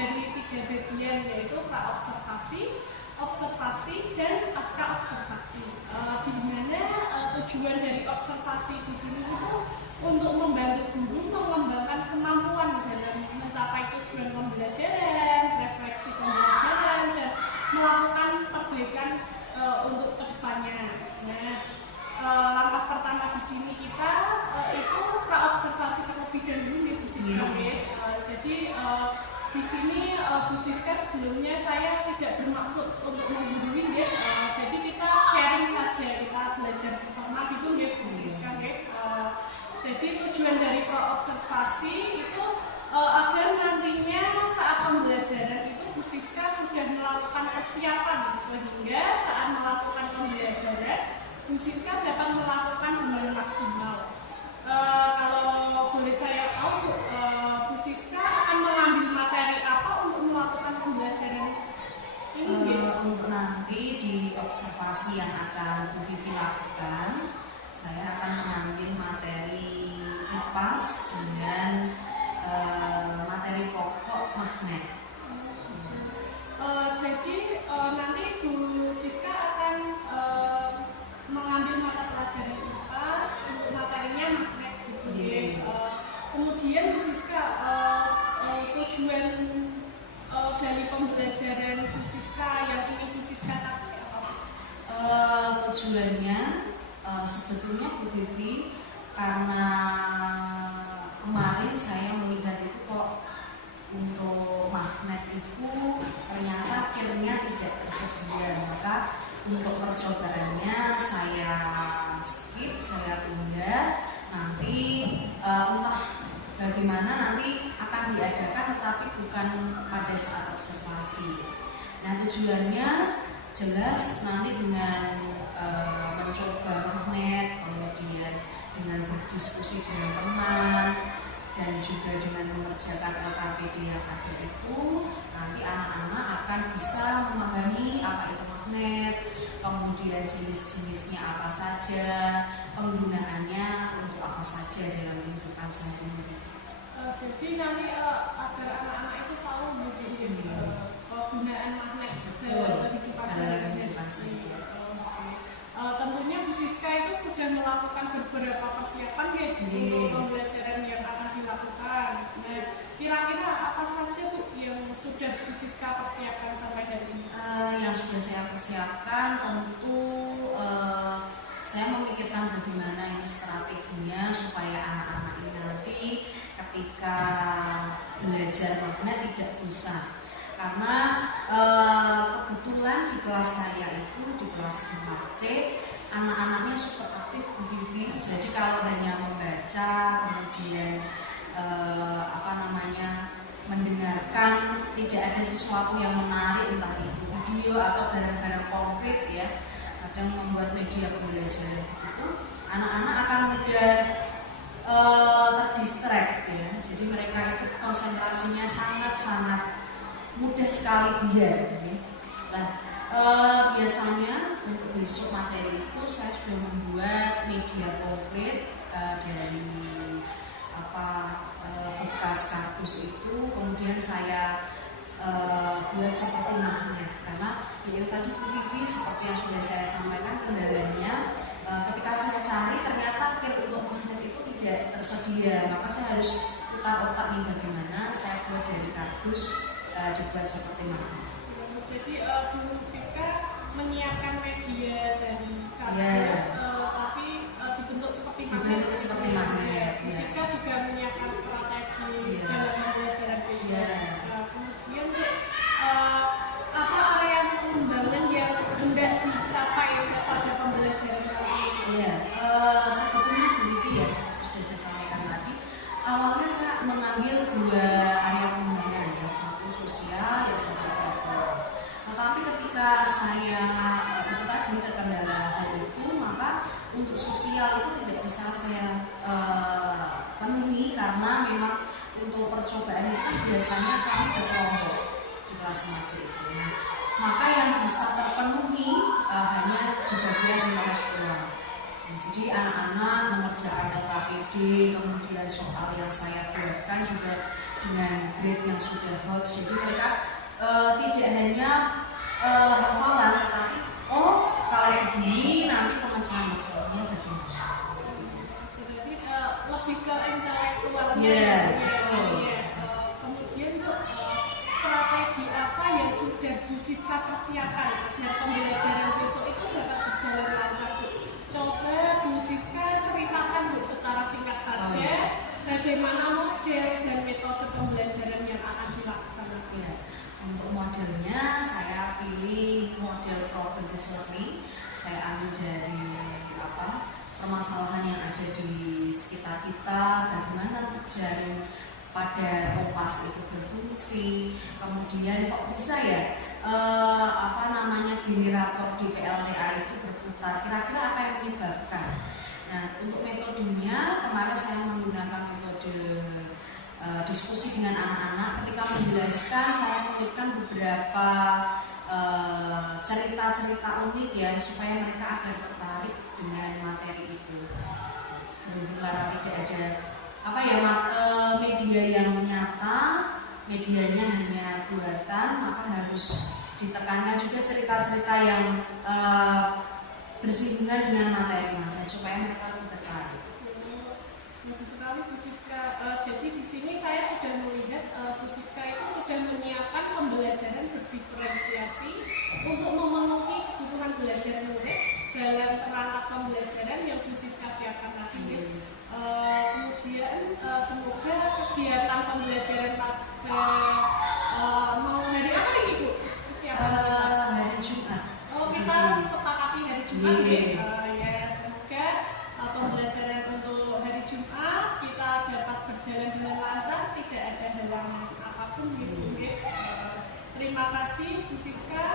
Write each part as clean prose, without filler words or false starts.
dari 3 bagian, yaitu pra-observasi, observasi, dan pasca observasi. Di mana tujuan dari observasi di sini itu untuk membantu guru mengembangkan kemampuan dalam mencapai tujuan pembelajaran, refleksi pembelajaran, dan melakukan perbaikan untuk kedepannya. Nah, langkah pertama di sini kita itu pra-observasi terlebih dahulu nih Bu Siska. Jadi di sini Bu Siska, sebelumnya saya tidak bermaksud untuk menggurui ya. Jadi kita sharing saja, kita belajar bersama gitu ya Bu Siska. Jadi tujuan dari pra-observasi itu agar nantinya saat pembelajaran itu Bu Siska sudah melakukan persiapan, sehingga saat melakukan pembelajaran Bu Siska dapat melakukan dengan maksimal. Kalau boleh saya tahu, Bu Siska akan mengambil materi apa untuk melakukan pembelajaran ini? Untuk nanti di observasi yang akan Bu Vivi lakukan, saya akan mengambil materi IPAS dengan materi pokok magnet. Jadi nanti Bu Siska akan mengambil mata pelajaran IPAS, untuk materinya magnet gitu ya. Kemudian Bu Siska, tujuan dari pembelajaran Bu Siska yang ingin Bu Siska capai apa? Tujuannya sebetulnya Bu Vivi, karena kemarin saya melihat itu kok untuk magnet itu ternyata akhirnya tidak tersedia, maka untuk percobaannya saya skip, saya tunda. Nanti entah bagaimana nanti akan diadakan, tetapi bukan pada saat observasi. Nah, tujuannya jelas nanti dengan mencoba magnet, kemudian dengan berdiskusi dengan teman, dan juga dengan mengerjakan LKPD yang ada itu, nanti anak-anak akan bisa memahami apa itu magnet, kemudian jenis-jenisnya apa saja, penggunaannya untuk apa saja dalam kehidupan sehari-hari. Jadi nanti agar anak-anak itu tahu mungkin penggunaan magnet dalam kehidupan sehari-hari. Tentunya Bu Siska itu sudah melakukan beberapa persiapan ya untuk pembelajaran yang akan dilakukan. Nah, kira-kira apa saja Bu yang sudah Bu Siska persiapkan sampai hari ini? Yang sudah saya persiapkan tentu saya memikirkan bagaimana ini strateginya supaya anak-anak ini nanti ketika belajar magnet tidak bosan. Karena kebetulan di kelas saya itu, di kelas 4C, anak-anaknya super aktif Bu Vivi. Jadi kalau hanya membaca, kemudian mendengarkan, tidak ada sesuatu yang menarik, entah itu video atau barang-barang konkret ya, kadang membuat media pembelajaran itu, anak-anak akan mudah terdistract ya. Jadi mereka itu konsentrasinya sangat-sangat mudah sekali biar ya. Nah, biasanya untuk besok materi itu saya sudah membuat media konkret dari bekas kardus itu, kemudian saya buat seperti magnet. Karena itu tadi Bu Vivi, seperti yang sudah saya sampaikan, kendalanya ketika saya cari ternyata kit untuk magnet itu tidak tersedia, maka saya harus putar otak nih bagaimana saya buat dari kardus dibuat seperti magnet. Jadi Bu Siska menyiapkan media dari kardus, tapi dibentuk seperti magnet. Bu Siska juga menyiapkan strategi dalam pembelajaran besok. Kemudian apa area pengembangan yang hendak dicapai pada pembelajaran kali ini? Sebetulnya Bu Vivi ya, sudah saya sampaikan tadi, awalnya saya mengambil 2 area pengembangan, yang satu sosial, yang satu ekonomi. Tetapi ketika saya itu tadi terkendala hal itu, maka untuk sosial itu tidak bisa saya penuhi, karena memang untuk percobaan itu biasanya kami berkelompok di kelas ngaji itu. Nah, maka yang bisa terpenuhi hanya di bagian intelektual. Jadi anak-anak mengerjakan LKPD, kemudian soal yang saya buatkan juga dengan grade yang sudah hot. Jadi mereka tidak hanya hafalan, tetapi kalau begini nanti pemecahan masalahnya bagaimana. Jadi lebih ke intelektualnya. Yeah. Kemudian untuk strategi apa yang sudah Bu Siska persiapkan agar pembelajaran besok itu dapat berjalan lancar, Bu? Coba Bu Siska ceritakan, Bu, secara singkat saja bagaimana model dan metode pembelajaran yang akan dilaksanakan. Ya, untuk modelnya saya pilih model problem based learning. Saya ambil dari permasalahan yang ada di sekitar kita, bagaimana jaring pada kompas itu berfungsi, kemudian kok bisa ya generator di PLTA itu berputar, kira-kira apa yang menyebabkan. Nah, untuk metodenya kemarin saya menggunakan metode diskusi dengan anak-anak. Ketika menjelaskan, saya sebutkan beberapa cerita-cerita unik ya, supaya mereka agar tertarik dengan materi itu. Karena tidak ada media yang nyata, medianya hanya buatan, maka harus ditekankan juga cerita-cerita yang bersinggungan dengan materi supaya mereka lebih tertarik. Bagus sekali, Bu Siska. Jadi di sini saya sudah melihat Bu Siska itu sudah menyiapkan pembelajaran berdiferensiasi untuk memenuhi kebutuhan belajar murid dalam perangkat pembelajaran yang Bu Siska siapkan tadi. Kemudian semoga kegiatan pembelajaran pada mau hari apa nih, Bu? Hari Jumat. Kita sepakati hari Jumat ya. Semoga pembelajaran untuk hari Jumat kita dapat berjalan dengan lancar, tidak ada halangan apapun gitu. Terima kasih Bu Siska.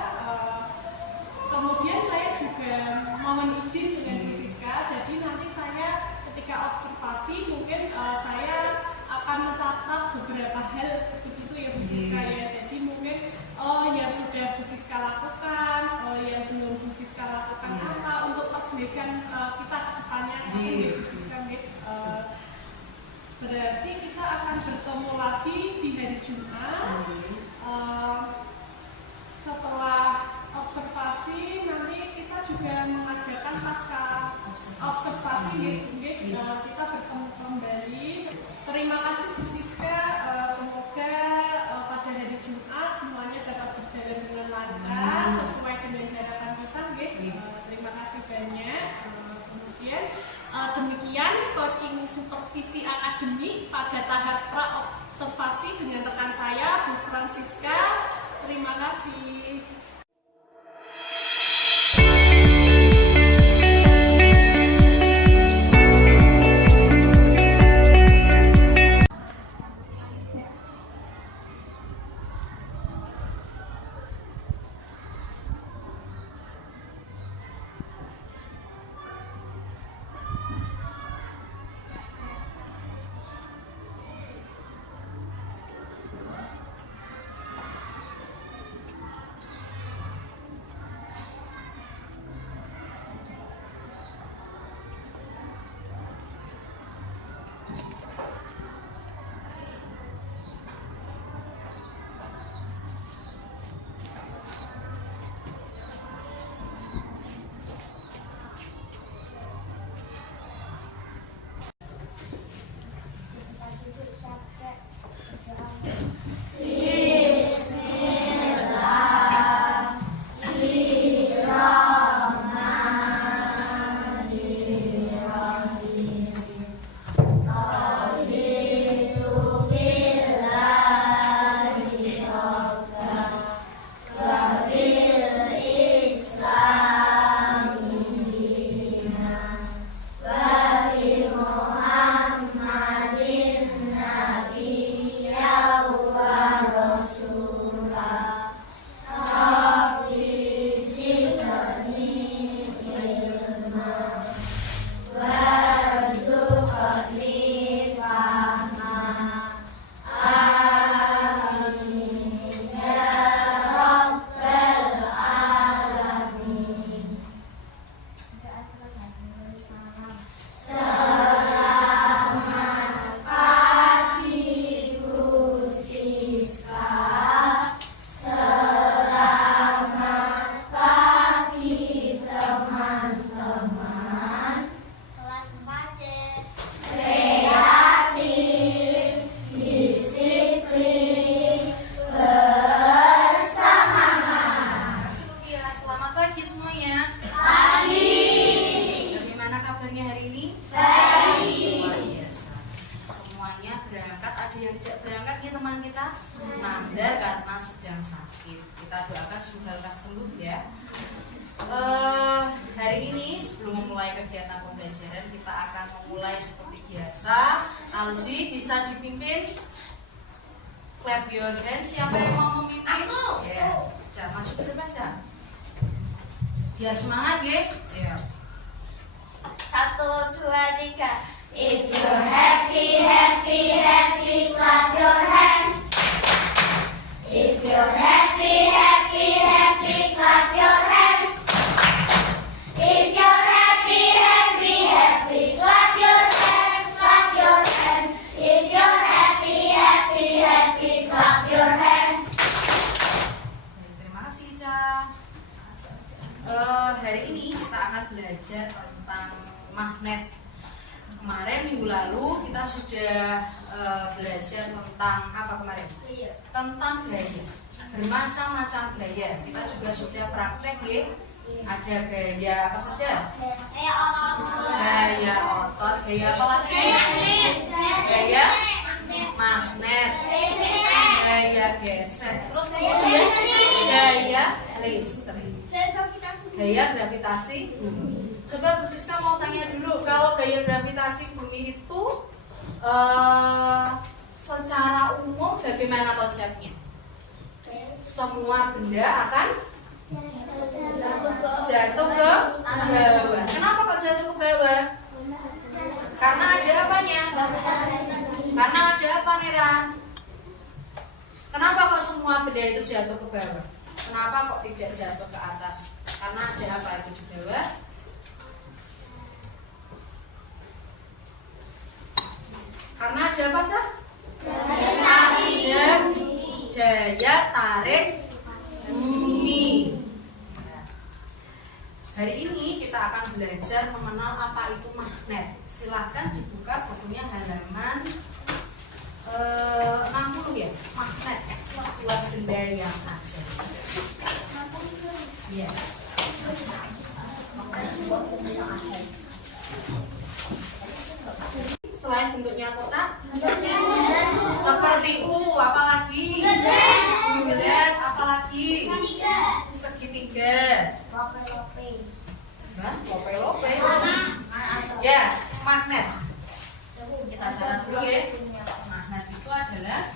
Kemudian saya juga mohon izin dengan Bu Siska. Jadi nanti saya ketika observasi mungkin saya akan mencatat beberapa hal begitu ya Bu Siska ya. Jadi mungkin yang sudah Bu Siska lakukan, yang belum Bu Siska lakukan apa untuk perbaikan kita ke depannya ya Bu Siska. Berarti kita akan bertemu lagi di hari Jumat. Setelah observasi nanti kita juga mengadakan pasca observasi kita bertemu kembali. Terima kasih Bu Siska. Semoga pada hari Jumat semuanya dapat berjalan dengan lancar sesuai dengan harapan kita. Terima kasih banyak. Kemudian demikian coaching supervisi akademik pada tahap pra observasi dengan rekan saya Bu Francisca. Terima kasih. kita doakan semoga lekas sembuh ya. Hari ini sebelum memulai kegiatan pembelajaran kita akan memulai seperti biasa. Alzi bisa dipimpin. Clap your hands. Siapa yang mau memimpin? Aku. Ya, jangan masuk ke depan aja. Biar semangat ya. Ya. 1, 2, 3. If you're happy, happy, happy, clap your hands. If you're happy, happy, happy, clap your hands. If you're happy, happy, happy, clap your hands, clap your hands. If you're happy, happy, happy, clap your hands. Terima kasih, Ca. Hari ini kita akan belajar tentang magnet. Kemarin minggu lalu kita sudah belajar tentang apa kemarin? Tentang gaya, bermacam-macam gaya. Kita juga sudah praktek ya. Ada gaya apa saja? Gaya otot, gaya apa lagi? Gaya magnet, gaya gesek, terus kemudian gaya listrik, gaya gravitasi bumi. Coba Bu Siska mau tanya dulu, kalau gaya gravitasi bumi itu secara umum bagaimana konsepnya? Semua benda akan jatuh ke bawah. Kenapa kok jatuh ke bawah? Karena ada apanya? Karena ada apa, Nera? Kenapa kok semua benda itu jatuh ke bawah? Kenapa kok tidak jatuh ke atas? Karena ada apa itu di bawah? Karena ada apa, Cah? Ada daya tarik bumi. Hari ini kita akan belajar mengenal apa itu magnet. Silahkan dibuka bukunya halaman 60 ya. Magnet, sebuah benda yang ajaib. Iya. Selain bentuknya kotak, seperti U, apalagi? Bulat, apalagi? Segitiga. Lope-lope. Ya, magnet. Kita catat dulu ya. Magnet itu adalah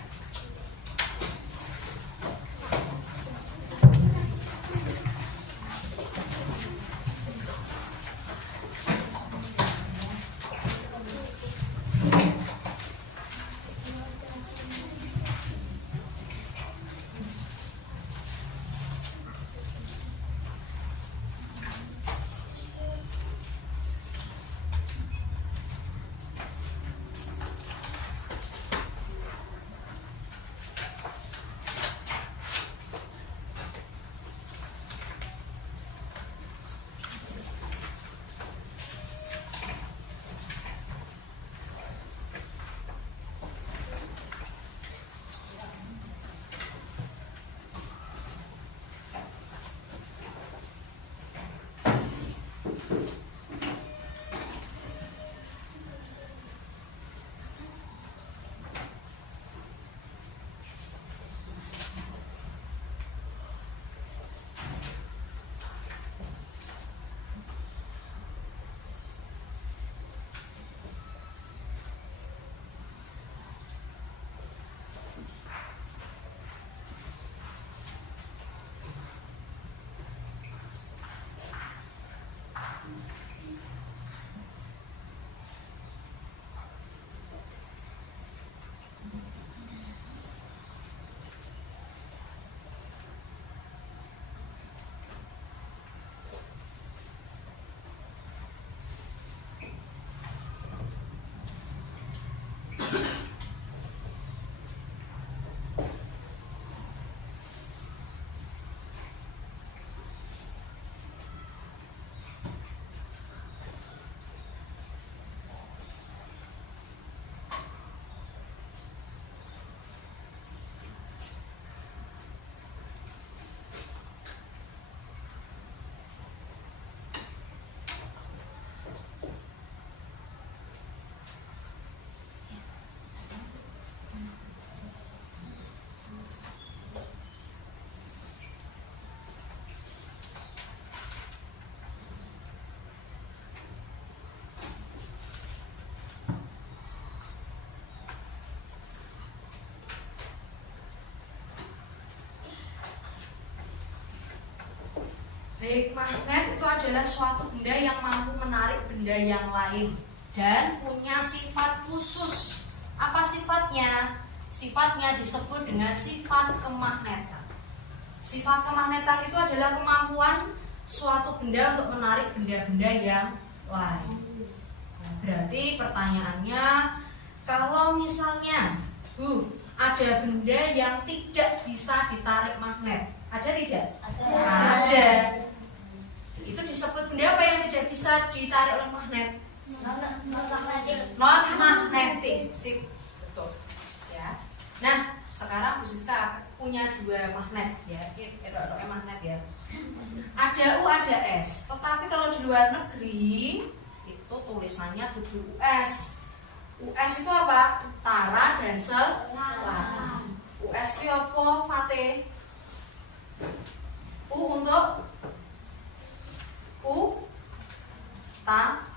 Baik, magnet itu adalah suatu benda yang mampu menarik benda yang lain dan punya sifat khusus. Apa sifatnya? Sifatnya disebut dengan sifat kemagnetan. Sifat kemagnetan itu adalah kemampuan suatu benda untuk menarik benda-benda yang lain. Nah, berarti pertanyaannya, kalau misalnya ada benda yang tidak bisa ditarik magnet, ada tidak? Ada. Itu disebut benda apa yang tidak bisa ditarik oleh magnet? Non magnetic. Sip, betul. Ya. Nah, sekarang Bu Siska punya 2 magnet ya. Magnet ya. Ada U, ada S. Tetapi kalau di luar negeri itu tulisannya tujuh US. US itu apa? Utara dan selatan. US itu apa, Fatih? U untuk utara.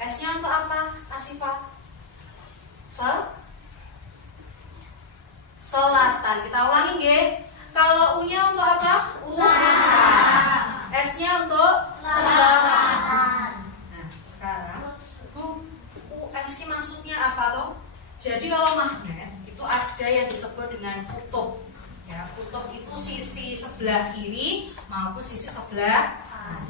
S-nya untuk apa, Asifah? Selatan. Kita ulangi nggih. Kalau U-nya untuk apa? Utara. S-nya untuk selatan. Nah, sekarang Bu, US ini maksudnya apa toh? Jadi kalau magnet itu ada yang disebut dengan kutub. Ya, kutub itu sisi sebelah kiri maupun sisi sebelah kanan.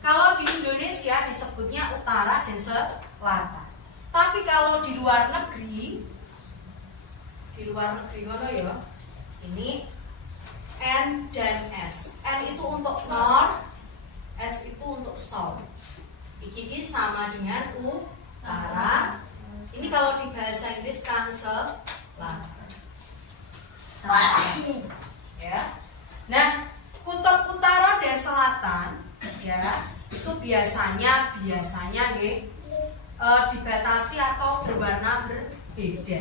Kalau di Indonesia disebutnya utara dan selatan. Tapi kalau di luar negeri ngono ya. Ini N dan S. N itu untuk north, S itu untuk south. Ini sama dengan utara. Ini kalau di bahasa Inggris kan selatan. Ya. Nah, kutub utara dan selatan ya itu biasanya nggih dibatasi atau berwarna berbeda.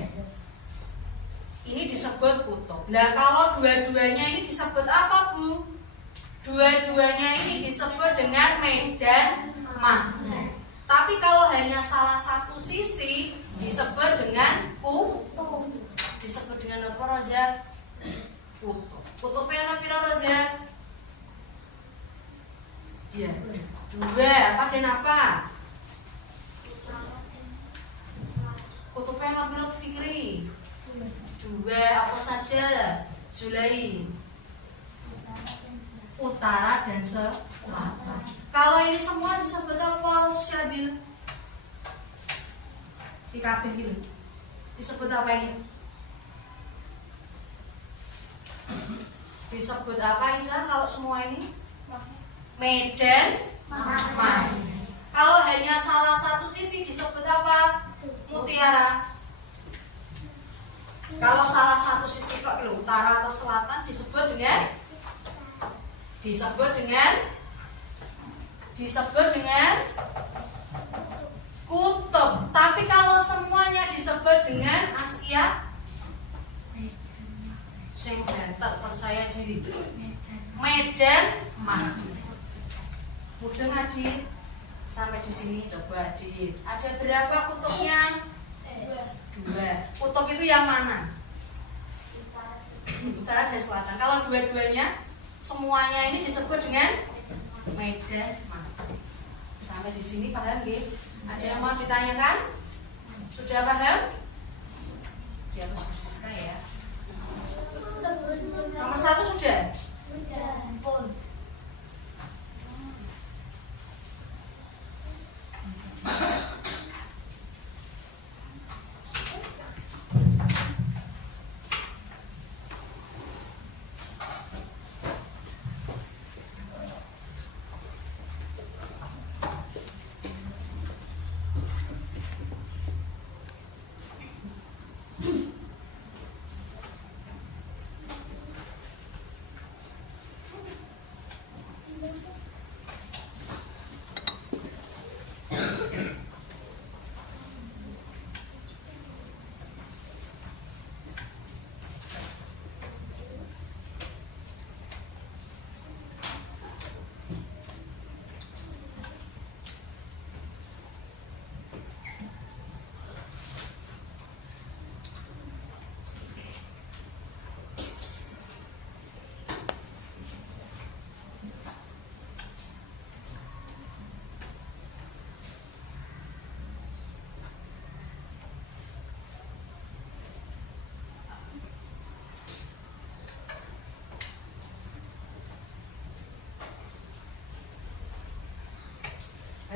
Ini disebut kutub. Nah, kalau dua-duanya ini disebut apa, Bu? Dua-duanya ini disebut dengan medan magnet. Tapi kalau hanya salah satu sisi disebut dengan kutub. Disebut dengan apa, Roza? Kutub. Kutubnya apa, Roza? Ya, 2 apa dan apa? Kutubnya apa, Fikri? 2 apa saja? Zulai. Utara dan selatan. Kalau ini semua disebut apa, Syabil? Di kabeh gitu. Disebut apa ini? Disebut apa, Isa? Kalau semua ini? Medan magnet. Kalau hanya salah satu sisi disebut apa? Mutiara. Kalau salah satu sisi kok utara atau selatan disebut dengan kutub. Tapi kalau semuanya disebut dengan askia, sing banter percaya diri. Medan magnet. Mudah Adit. Sampai di sini coba Adit. Ada berapa kutubnya? 2. Kutub itu yang mana? Utara dan selatan. Kalau dua-duanya semuanya ini disebut dengan medan magnet. Sampai di sini paham nggih? Ada yang mau ditanyakan? Sudah paham? Di atas posisi ya. Nomor 1 sudah? Sudah.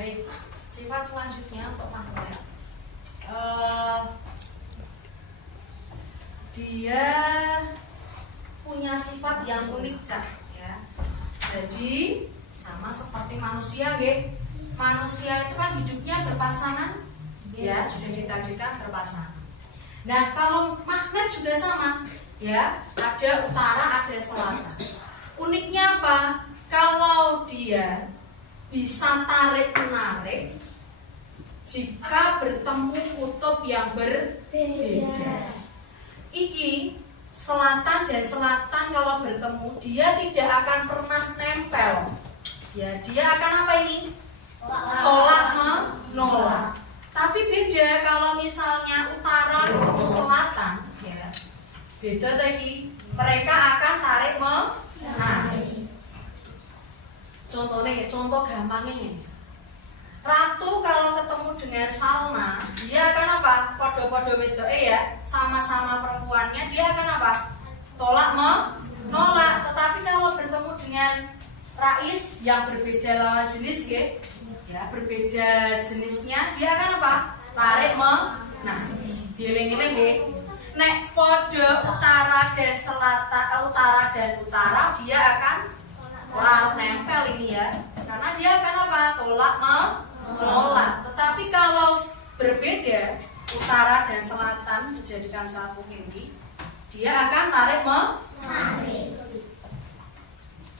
Baik, sifat selanjutnya untuk magnet. Dia punya sifat yang unik, Cak, ya. Jadi sama seperti manusia, nggih. Manusia itu kan hidupnya berpasangan, ya, sudah ditakdirkan berpasangan. Nah, kalau magnet juga sama, ya, ada utara, ada selatan. Uniknya apa? Kalau dia bisa tarik-menarik jika bertemu kutub yang berbeda. Iki selatan dan selatan kalau bertemu dia tidak akan pernah nempel. Ya, dia akan apa ini? Tolak menolak. Tapi beda kalau misalnya utara ketemu selatan, ya. Beda tadi. Mereka akan tarik menarik. Contohnya, contoh gampangnya ini. Ratu kalau ketemu dengan Salma, dia akan apa? Podo-podo wedoke ya, sama-sama perempuannya, dia akan apa? Tolak menolak. Tetapi kalau bertemu dengan Rais yang berbeda lawan jenis, ya, berbeda jenisnya, dia akan apa? Tarik nah, dieling-eling nggih. Nek podo utara dan selatan, utara dan utara, dia akan orang nempel ini ya, karena dia akan apa? Tolak menolak. Tetapi kalau berbeda utara dan selatan dijadikan satu ini, dia akan tarik menarik.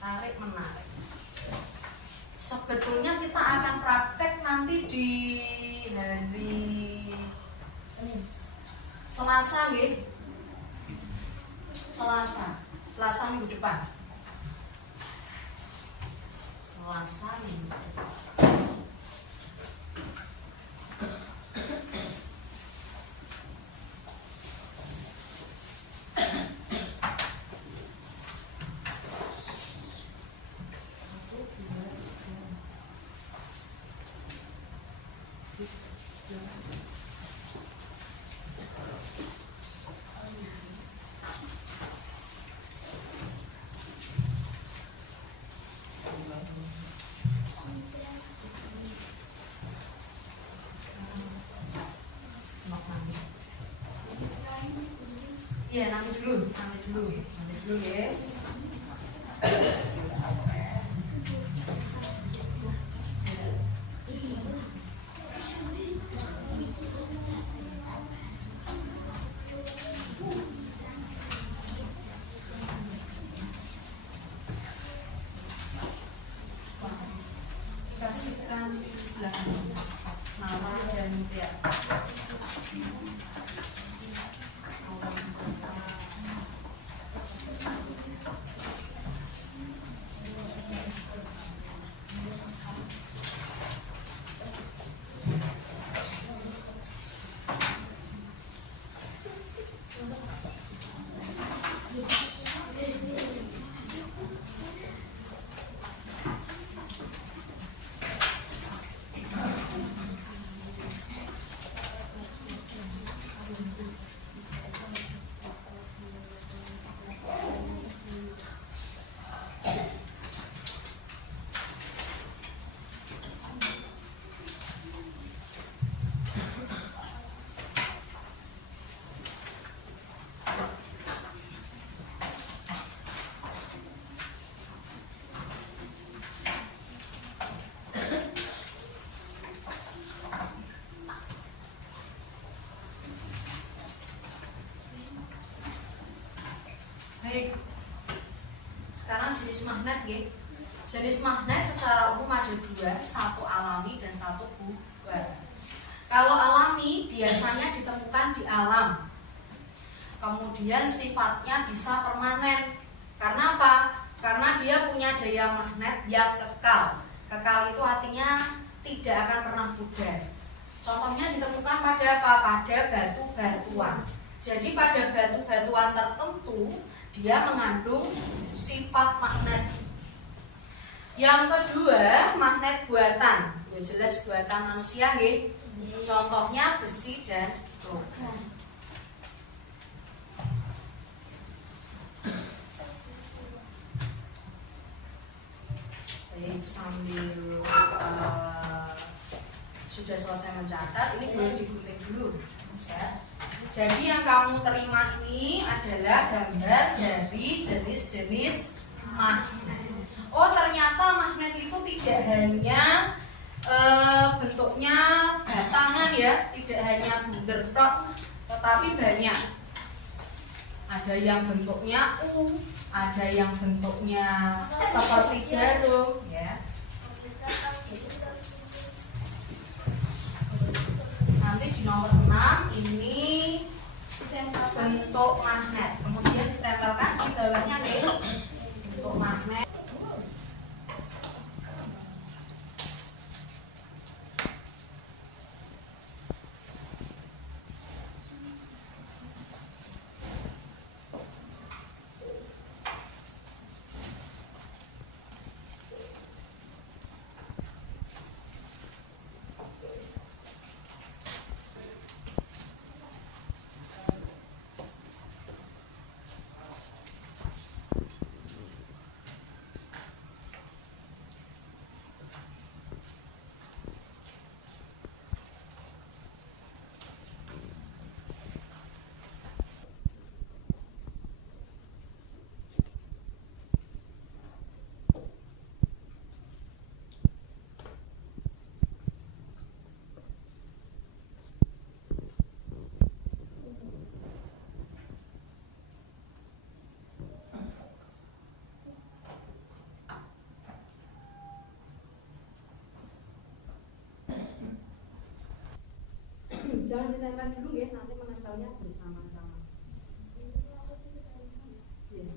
Tarik menarik. Sebetulnya kita akan praktek nanti di hari Selasa, nggih. Selasa minggu depan. Selasa minggu depan. Iya, nanti dulu ya. Kasihkan nama dan ya. Baik. Sekarang jenis magnet, nggih. Jenis magnet secara umum ada dua, satu alami dan satu buatan. Kalau alami biasanya ditemukan di alam. Kemudian sifatnya bisa permanen. Karena apa? Karena dia punya daya magnet yang kekal. Kekal itu artinya tidak akan pernah pudar. Contohnya ditemukan pada apa? Pada batu-batuan. Jadi pada batu-batuan tertentu dia mengandung sifat magnet. Yang kedua, magnet buatan. Ya jelas buatan manusia, nggih. Contohnya besi dan logam. Baik, sambil sudah selesai mencatat, ini boleh digunting dulu ya. Jadi yang kamu terima ini adalah gambar dari jenis-jenis magnet. Oh, ternyata magnet itu tidak hanya bentuknya batangan ya, tidak hanya bunder tok, tetapi banyak. Ada yang bentuknya U, ada yang bentuknya seperti jarum ya. Nanti di nomor 6 ini bentuk magnet, kemudian ditempelkan di bawahnya nih bentuk magnet. Jangan ditempel dulu ya, nanti menempelnya bersama-sama. Ya.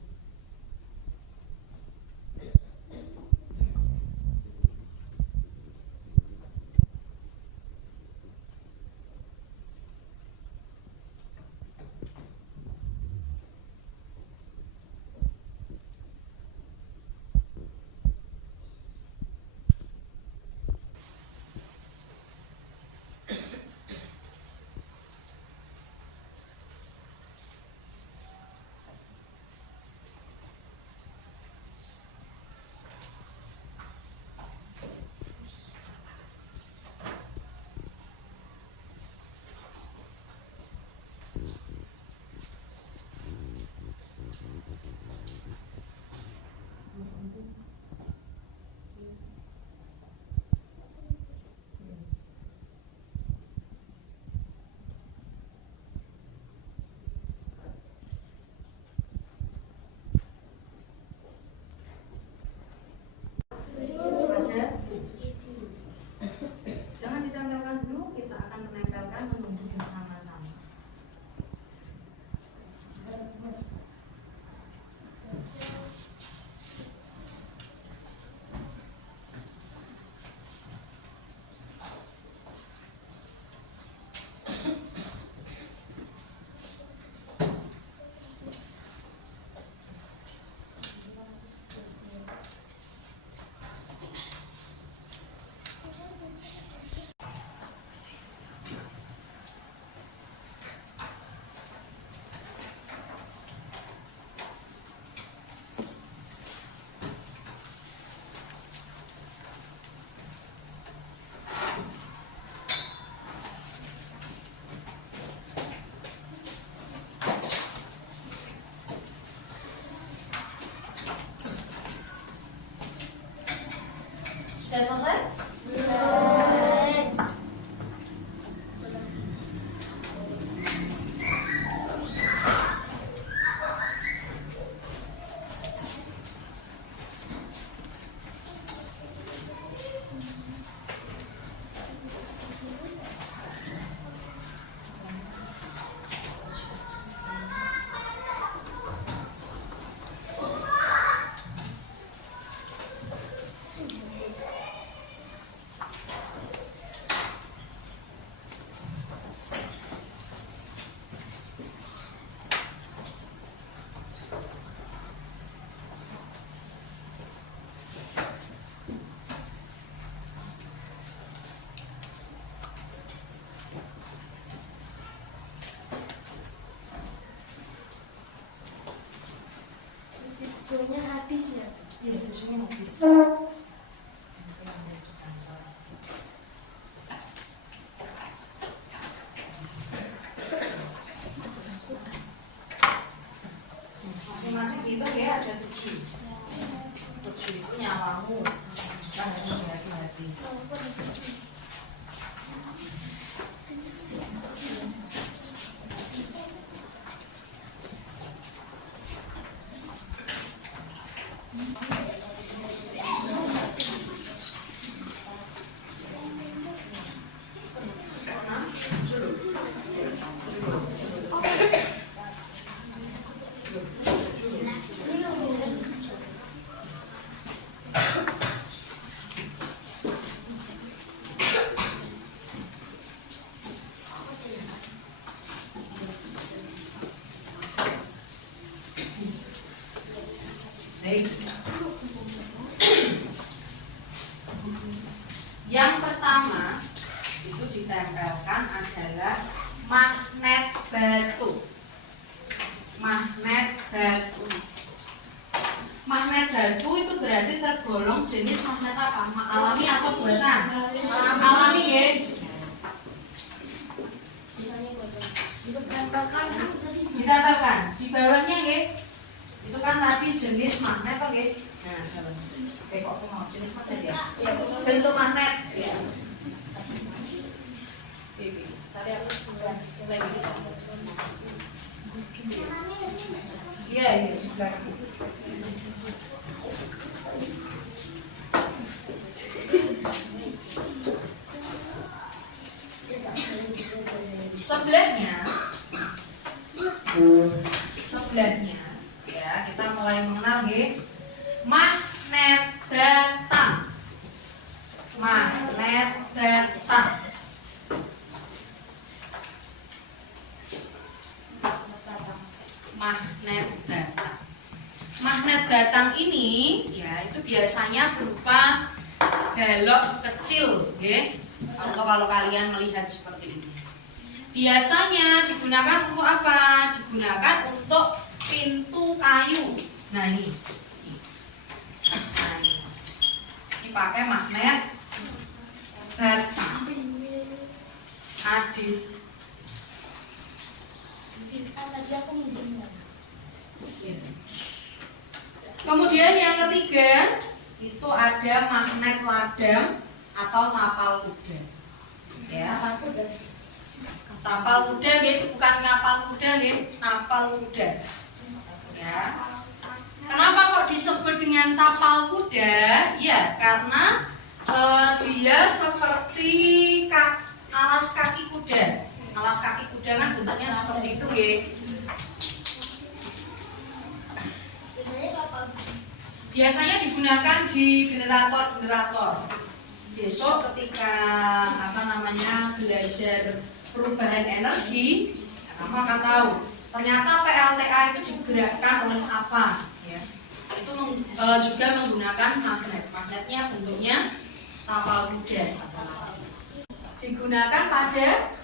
Jangan ditempelkan dulu, kita akan menempelkan menunggu bersama-sama. Sudah selesai? Tisunya habis ya? Iya, tisunya habis. nyawamu. Kan harus hati-hati. Yang pertama itu ditempelkan adalah magnet batu. Magnet batu. Magnet batu itu berarti tergolong jenis magnet apa? Alami atau buatan? Alami ya. Ditempelkan di bawahnya ya. Itu kan tadi jenis magnet oke. Nah, kok aku mau jenis magnet ya? Bentuk magnet ya. Cari aku iya, sudah. Sebelahnya ya, kita mulai mengenal ya. Magnet datang. Magnet datang. Magnet datang. Magnet datang ini ya itu biasanya berupa balok kecil, ya. Kalau kalian melihat seperti ini. Biasanya digunakan untuk apa? Digunakan untuk pintu kayu. Nah ini. Nah ini. Ini pakai magnet datang. Adit. Kemudian yang ketiga itu ada magnet ladang atau tapal kuda. Ya. Tapal kuda itu bukan kapal kuda ya, tapal kuda. Ya. Kenapa kok disebut dengan tapal kuda? Ya, karena dia seperti alas kaki kuda. Alas kaki kuda kan bentuknya seperti itu ya. Biasanya digunakan di generator-generator. Besok ketika belajar perubahan energi, kamu akan tahu ternyata PLTA itu digerakkan oleh apa. Ya. Itu juga menggunakan magnet. Magnetnya bentuknya tapal kuda. Digunakan pada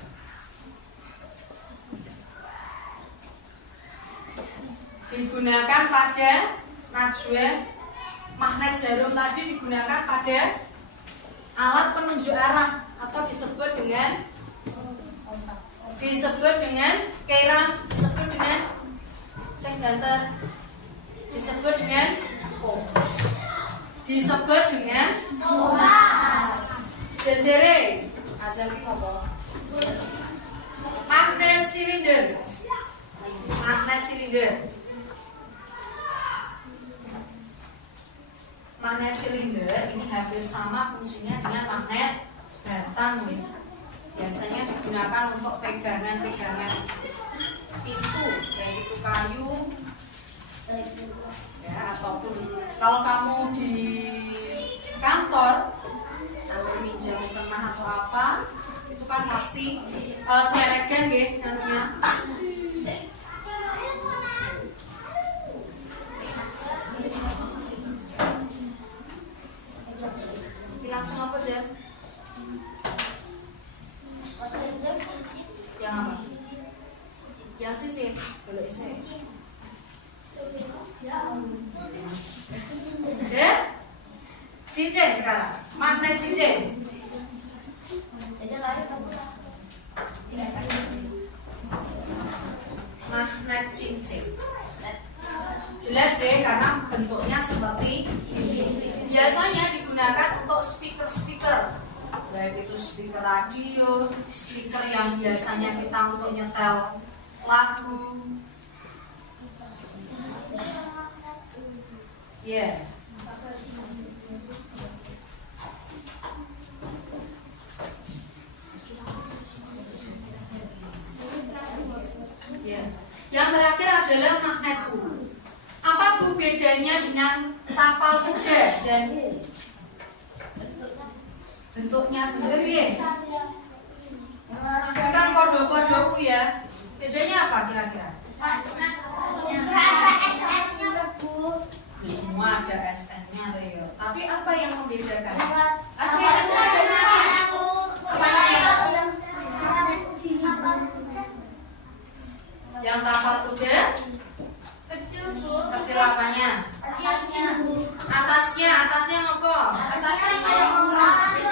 Najwa. Magnet jarum tadi digunakan pada alat penunjuk arah atau disebut dengan keran, disebut dengan sengganter, disebut dengan kompas. Jejere azam ki apa? Magnet silinder. Magnet silinder ini hampir sama fungsinya dengan magnet batang. Biasanya digunakan untuk pegangan pintu, kayak pintu kayu, ya, ataupun kalau kamu di kantor, kalau minjam teman atau apa, itu kan pasti seleregan ya, namanya. Langsung apa sih? Yang apa? Yang cincin, boleh saya. Ya? Cincin sekarang, magnet cincin. Magnet cincin. Jelas deh karena bentuknya seperti cincin. biasanya digunakan untuk speaker-speaker, baik itu speaker radio, speaker yang biasanya kita untuk nyetel lagu. Ya. Yang terakhir adalah magnet U. Apa Bu bedanya dengan tapal kuda dan U? Bentuknya berbeda. Kan kode-kode U ya. Bedanya apa kira-kira? Semua ada SN-nya tuh ya. Tapi apa yang membedakan? Yang tapal kuda kecil apanya? Atasnya apa?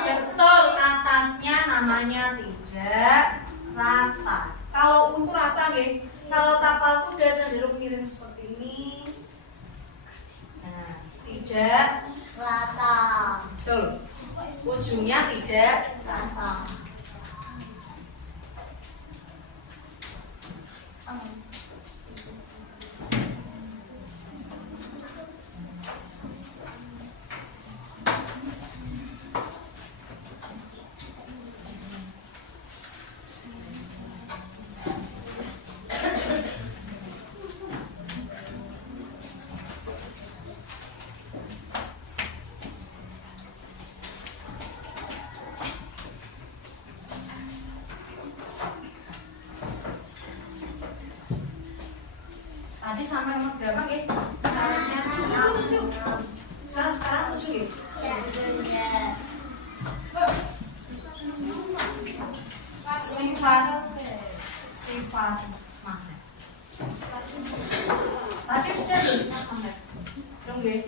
Betul, atasnya namanya tidak rata. Kalau untuk rata nggih, kalau tapal kuda cenderung miring seperti ini. Nah, tidak Rata. betul. Ujungnya tidak Rata. Tadi sampai nomor berapa nggih? Caranya 7. Sekarang 7 nggih. Sifat magnet. Tadi sudah ada sifat magnet. Dong nggih.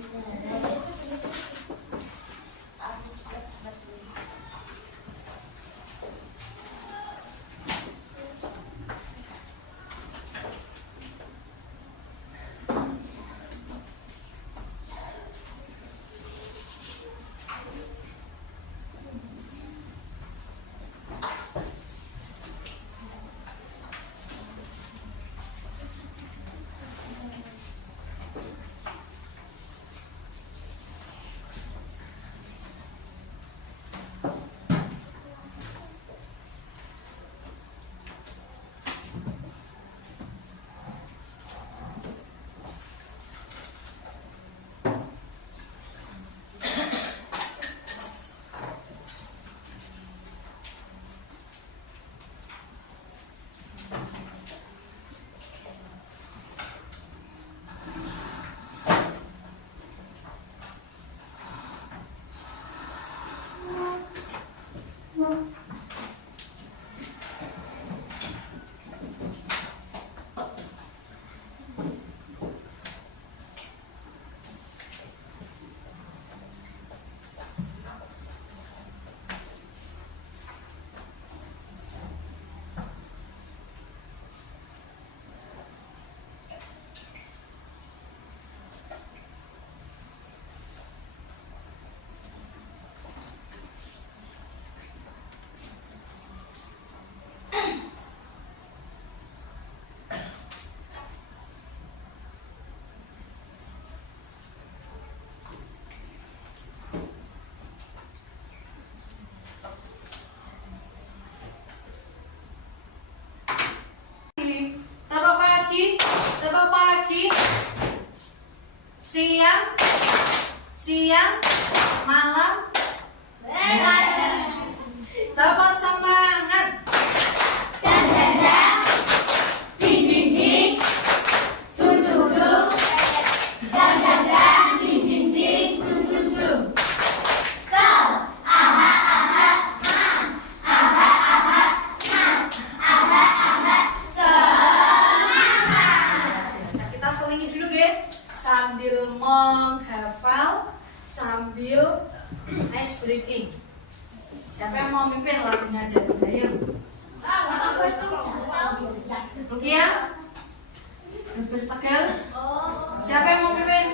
Siang, malam, dapat semangat. Kita selingi dulu ya, sambil menghafal, sambil ice breaking. Siapa yang mau mimpin lagunya aja? Ayo. Rukia? Bebas Tegal? Siapa yang mau mimpin?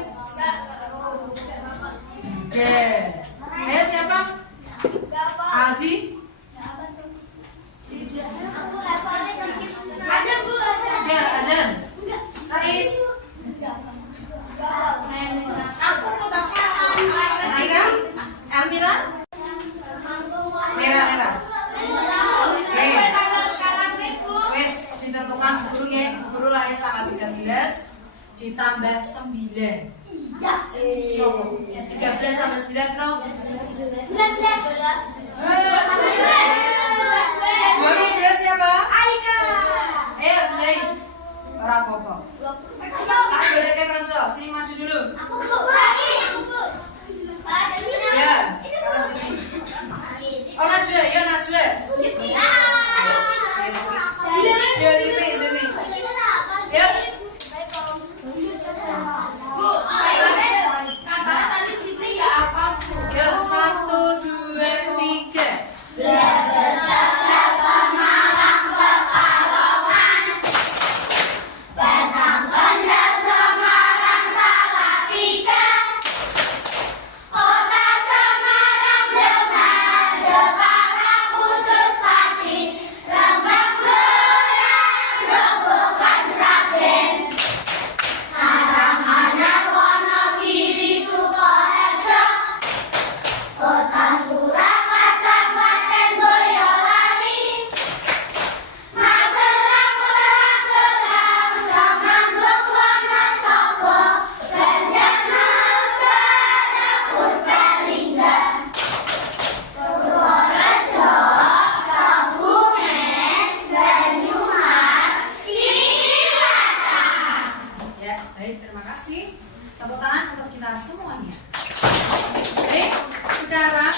tambah 9. Iya. So, 13 tambah 9 berapa? 2 video siapa? Aika. Ayo Sulaim. Ora apa-apa. Tak bereke kanca, sini maju dulu. Ya, ke sini. Oh Najwa, ya Najwa. Ya sini. Ya. Ya 1, 2, 3. Terima kasih. Tepuk tangan untuk kita semuanya. Baik, sekarang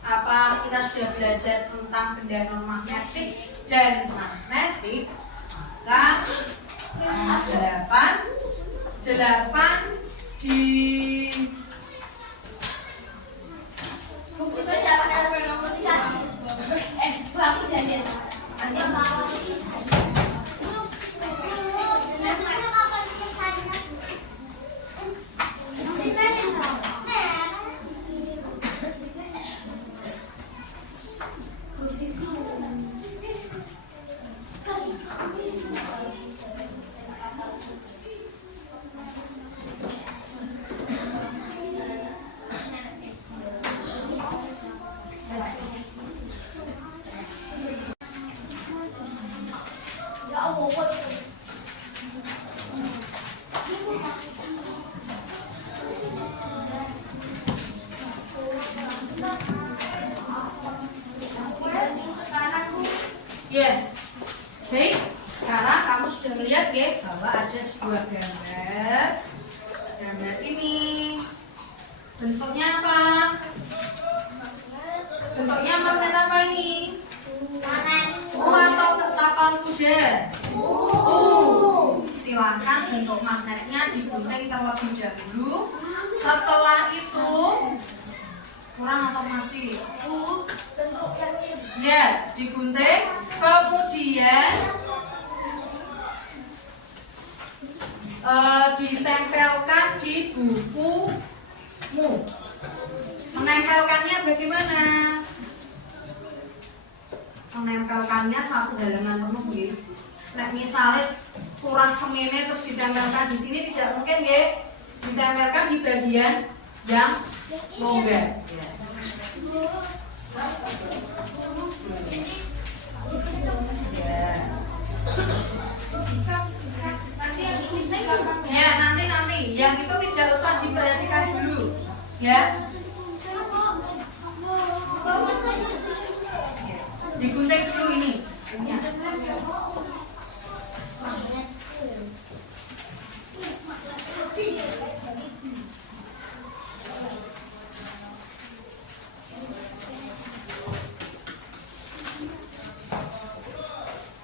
kakak kita sudah belajar tentang benda non magnetik dan magnetik. Maka 8 di Buku itu dapat nomor 3. Bu aku udah lihat. Ya, baik. Sekarang kamu sudah melihat ya bahwa ada sebuah gambar. Gambar ini bentuknya apa? Bentuknya magnet apa ini? Atau tapal kuda? Silakan bentuk magnetnya digunting terlebih dahulu. Setelah itu kurang atau masih? Bentuk yang ini. Ya, digunting. Kemudian ditempelkan di bukumu. Menempelkannya bagaimana? Menempelkannya satu halaman penuh ya. Nah, misalnya kurang semene terus ditempelkan di sini tidak mungkin ya. Ditempelkan di bagian yang longgar. Ya. Ya, nanti yang itu tidak usah diperhatikan dulu, ya. Digunting dulu ini. Ya.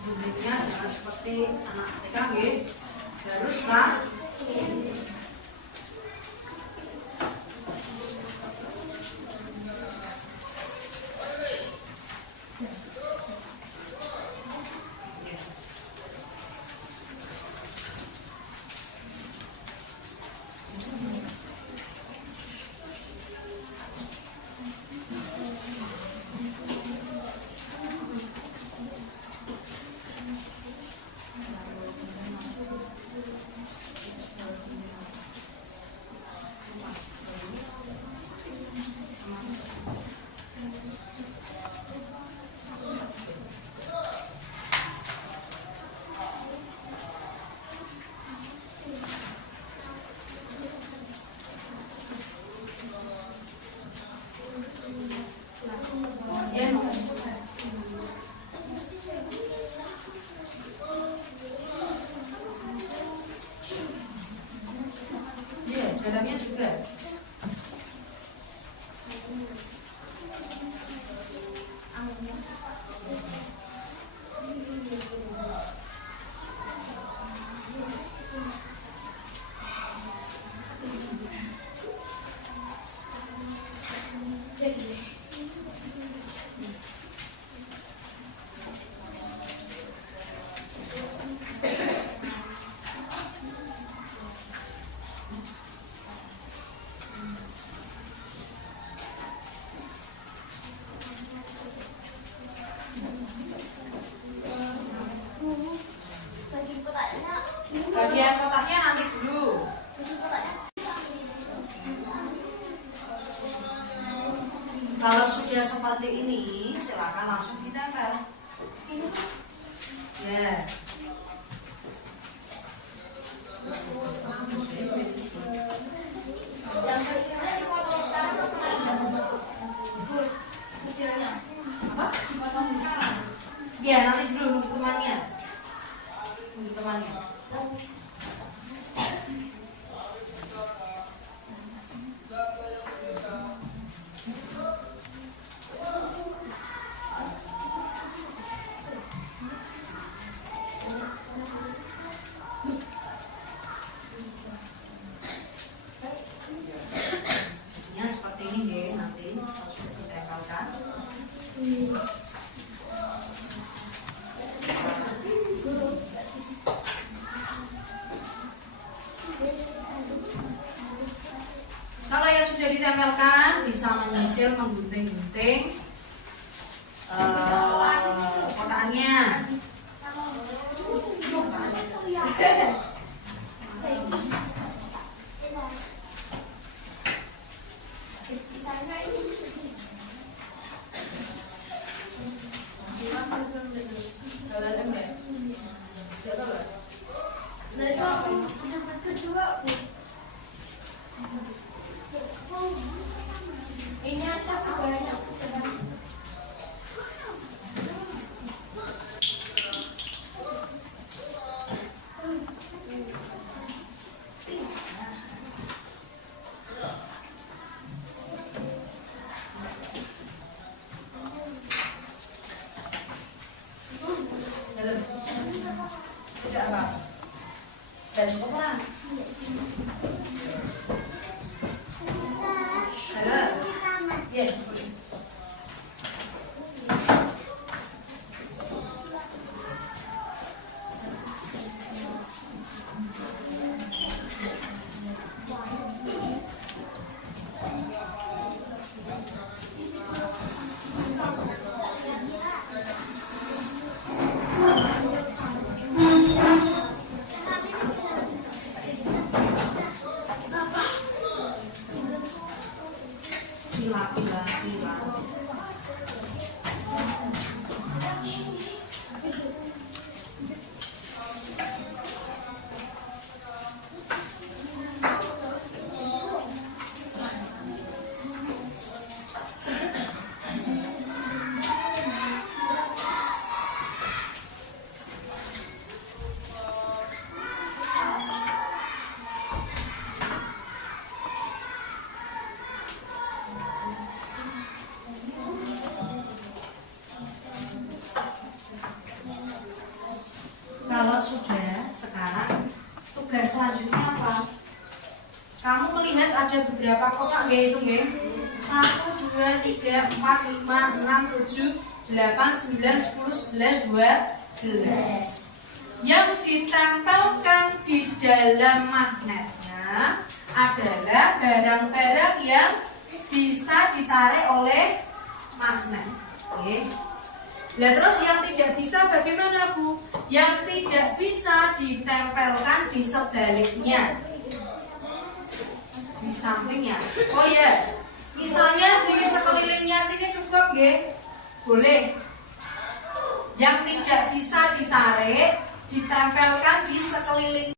Guntingnya jangan seperti anak TK, haruslah dalamnya juga. Bagi kotaknya. Bagian kotaknya nanti dulu. Bagi kotaknya. Kalau sudah seperti ini, silakan langsung ditempel. Ya. Yang kecilnya dipotong sekarang apa? Kecilnya. Apa? Dipotong sekarang. Ya, nanti dulu nunggu temannya. Nunggu temannya. Jadinya seperti ini deh, nanti harus ditempelkan. Kalau yang sudah ditempelkan bisa menyicil, menggunting-gunting kotakannya. Ini ada banyak. Tidak apa. Dan cukup orang. Halo. Iya. Pila. Kalau sudah, sekarang tugas selanjutnya apa? Kamu melihat ada beberapa kotak itu, nggih? 1, 2, 3, 4, 5, 6, 7, 8, 9, 10, 11, 12. Yang ditempelkan di dalam magnetnya adalah barang-barang yang bisa ditarik oleh magnet. Oke. Nah, terus yang tidak bisa bagaimana, Bu? Yang tidak bisa ditempelkan di sebaliknya, di sampingnya. Oh ya, misalnya di sekelilingnya sini cukup, nggih? Boleh. Yang tidak bisa ditarik, ditempelkan di sekeliling.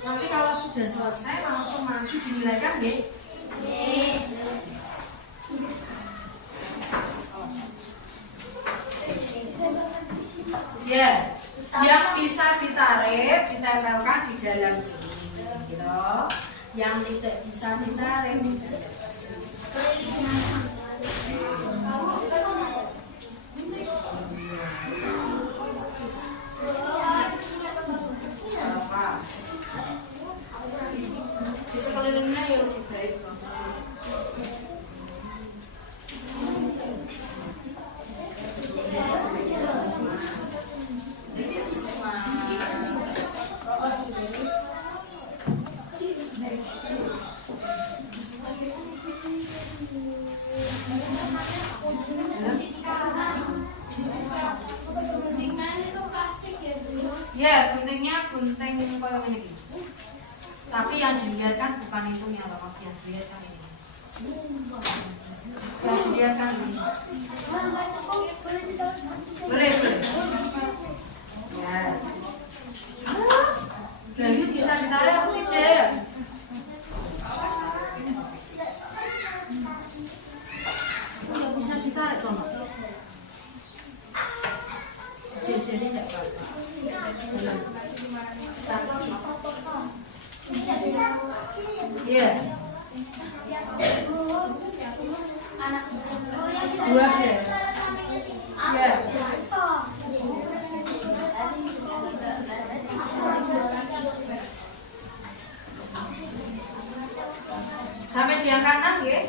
Nanti kalau sudah selesai langsung maju dinilaikan ya. Ya, yang bisa ditarik ditempelkan di dalam sini, gitu. Yang tidak bisa ditarik apa? Di sekelilingnya yang lebih baik. Ya, guntingnya gunting kayak ini. Tapi yang dilihat kan bukan itu yang lama, yang dilihat kan ini. Yang dilihat kan ini. Boleh, boleh. Ya. Gayu bisa ditarik atau tidak? Ya, bisa ditarik toh. Jadi tidak apa-apa. Status. Iya. 12. Ya. Sampai di yang kanan ya.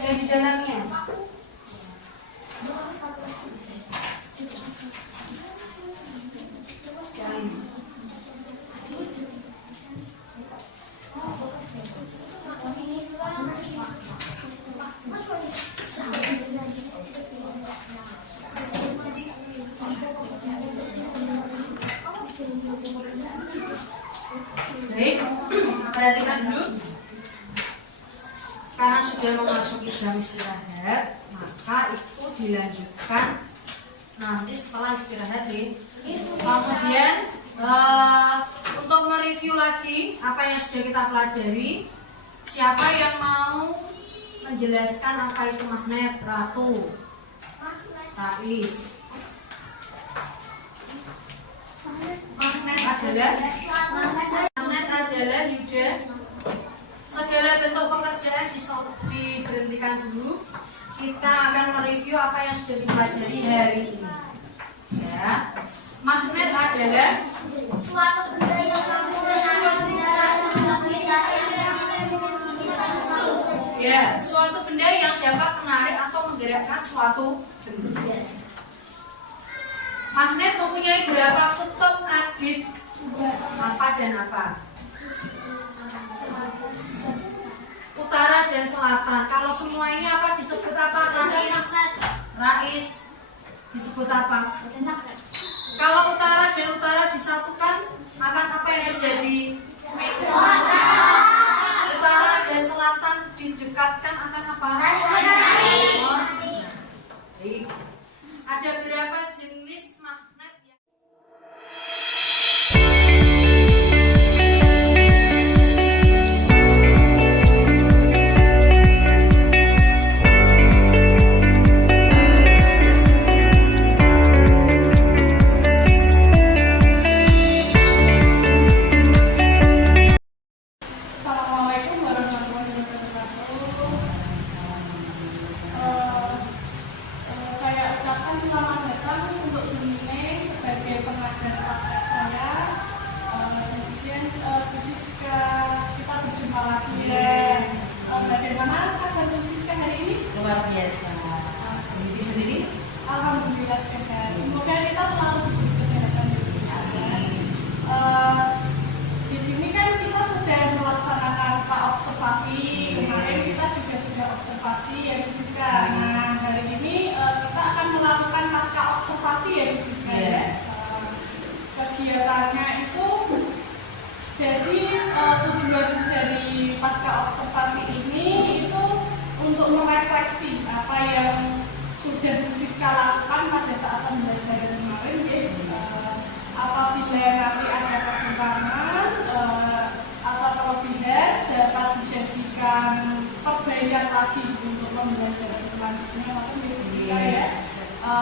Yang di dalamnya. Baik, perhatikan dulu. Karena sudah memasuki jam istirahat, maka itu dilanjutkan nanti setelah istirahat ya. Kemudian untuk mereview lagi apa yang sudah kita pelajari, siapa yang mau menjelaskan apa itu magnet? Ratu, Rais. Magnet adalah Yuda. Segala bentuk pekerjaan diberhentikan dulu. Kita akan mereview apa yang sudah dipelajari hari ini. Ya, magnet adalah suatu benda yang ya, suatu benda yang dapat menarik atau menggerakkan suatu benda. Magnet mempunyai berapa kutub, Adit? Apa dan apa? Utara dan selatan. Kalau semua ini apa disebut apa? Rais disebut apa? Kalau utara dan utara disatukan akan apa yang terjadi? Utara dan selatan didekatkan akan apa? Baik. Ada berapa jenis magnet yang Assalamualaikum warahmatullahi wabarakatuh. Saya ucapkan selamat datang untuk Dumine sebagai pengajar praktek saya. Kemudian Bu Siska, kita berjumpa lagi ya. Bagaimana kabar Bu Siska hari ini? luar biasa? Ini sendiri? Alhamdulillah sehat. Jadi tujuan dari pasca observasi ini itu untuk merefleksi apa yang sudah Bu Siska lakukan pada saat pembelajaran kemarin, ya. Apabila nanti ada kekurangan atau kelebihan dapat dijadikan perbaikan lagi untuk pembelajaran selanjutnya. Maka Bu Siska ya,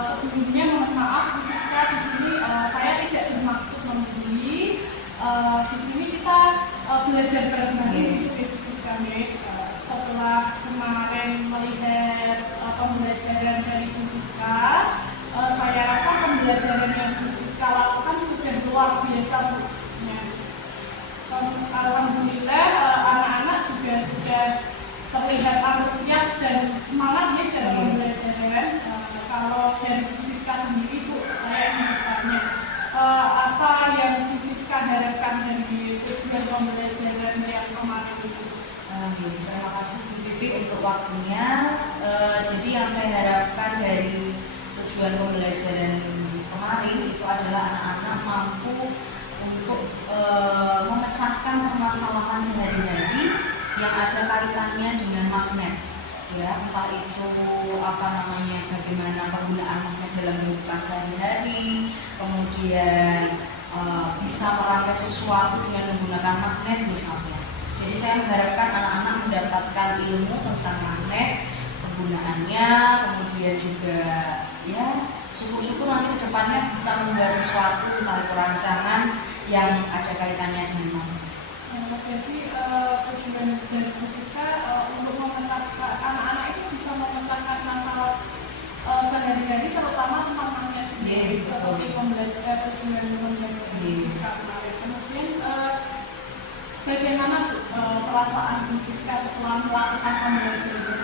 sebelumnya mohon maaf Bu Siska, di sini saya tidak bermaksud membuli. Di sini kita belajar bareng-bareng gitu Bu Siska, setelah kemarin melihat pembelajaran dari Bu Siska, saya rasa pembelajaran yang Bu Siska lakukan sudah luar biasa, Bu. Ya. Alhamdulillah anak-anak juga sudah terlihat antusias dan semangat ya dalam pembelajaran. Kalau dari Bu Siska sendiri, Bu, saya ingin bertanya, apa yang Bu Siska harapkan dari tujuan pembelajaran yang kemarin itu? Terima kasih Bu Vivi untuk waktunya. Jadi yang saya harapkan dari tujuan pembelajaran kemarin itu adalah anak-anak mampu untuk memecahkan permasalahan sehari-hari yang ada kaitannya dengan magnet, ya, entah itu bagaimana penggunaan magnet dalam kehidupan sehari-hari, kemudian bisa merangkai sesuatu dengan menggunakan magnet misalnya. Jadi saya mengharapkan anak-anak mendapatkan ilmu tentang magnet, penggunaannya, kemudian juga ya syukur-syukur nanti ke depannya bisa membuat sesuatu tentang perancangan yang ada kaitannya dengan magnet. Jadi tujuan dari Bu Siska untuk memecahkan anak-anak itu bisa memecahkan masalah sehari-hari terutama tentang magnet, seperti pembelajaran tujuan pembelajaran Bu Siska kemarin. Kemudian bagaimana perasaan Bu Siska setelah melakukan pembelajaran?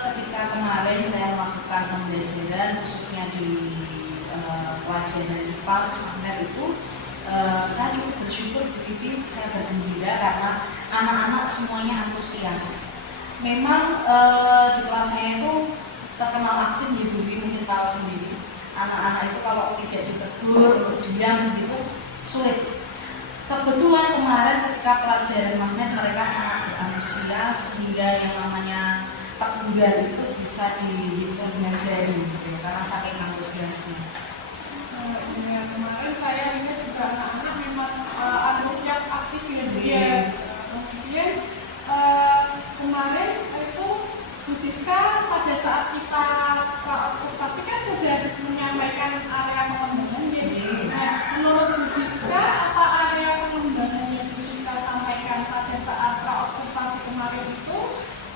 Ketika kemarin saya melakukan pembelajaran khususnya di pelajaran IPAS magnet itu, saya cukup bersyukur Bu Vivi, saya bergembira karena anak-anak semuanya antusias. Memang di kelas saya itu terkenal aktif ya Bu Vivi, mungkin tahu sendiri. Anak-anak itu kalau tidak ditegur untuk diam gitu sulit. Kebetulan kemarin ketika pelajaran magnet mereka sangat berantusias hingga yang namanya teguran itu bisa dihitung dengan jari gitu, karena saking antusiasnya. Kemarin saya lihat juga anak-anak memang antusias aktif ya. Kemudian kemarin itu Bu Siska pada saat kita observasi kan sudah menyampaikan area pengembangan. Nah, menurut Bu Siska apa area pengembangan yang Bu Siska sampaikan pada saat observasi kemarin itu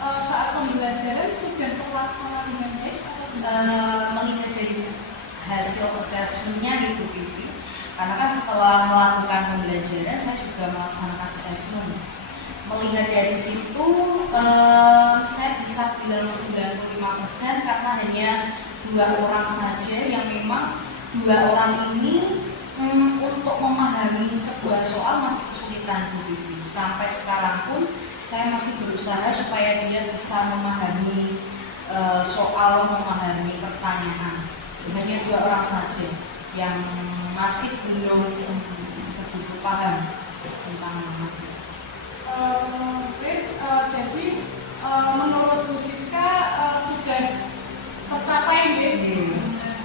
saat pembelajaran sudah terlaksana dengan baik atau melihat dari hasil assessment-nya gitu Vivi. Karena kan setelah melakukan pembelajaran saya juga melaksanakan assessment. Melihat dari situ saya bisa bilang 95% karena hanya 2 orang saja yang memang 2 orang ini untuk memahami sebuah soal masih kesulitan Bu Vivi. Sampai sekarang pun saya masih berusaha supaya dia bisa memahami soal, memahami pertanyaan. Hanya 2 orang saja yang masih belum begitu paham tentang magnet. Jadi menurut Bu Siska sudah tercapai gitu.